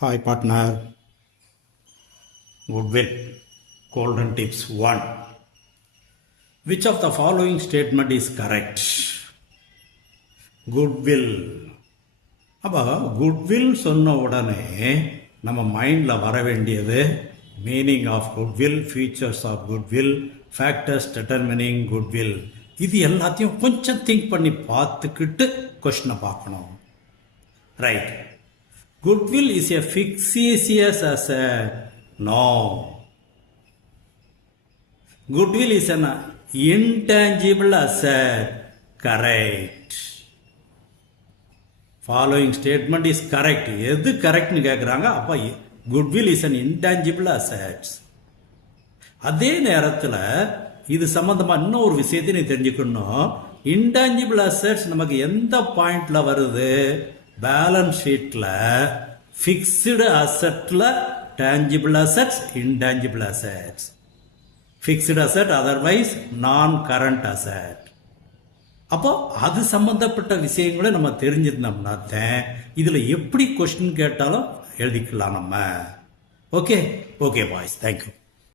Hi partner. Goodwill. Golden tips 1. Which of the following statement is correct? Goodwill. அப்போ goodwill சொன்ன உடனே நம்ம மைண்டில் வர வேண்டியது meaning of goodwill, features of goodwill, factors determining goodwill. இது எல்லாத்தையும் கொஞ்சம் திங்க் பண்ணி பார்த்துக்கிட்டு கொஸ்டினை பார்க்கணும். Right. Goodwill is a fictitious asset. No. Goodwill is an intangible asset. Correct. Following statement is correct. எது கரெக்ட்னு கேட்குறாங்க. அப்போ goodwill is an intangible asset. அதே நேரத்தில் இது சம்பந்தமாக இன்னும் ஒரு விஷயத்தை நீ தெரிஞ்சுக்கணும். இன்டான்ஜிபிள் அசெட்ஸ் நமக்கு எந்த பாயிண்ட்ல வருது? பேலன்ஸ் ஷீட்டில் ஃபிக்ஸ்டு அசெட்டில் tangible assets, intangible assets. Fixed asset otherwise non current asset. அப்போ அது சம்பந்தப்பட்ட விஷயங்களை நம்ம தெரிஞ்சிருந்தோம்னா தான் இதில் எப்படி கொஸ்டின் கேட்டாலும் எழுதிக்கலாம் நம்ம. Okay boys, thank you.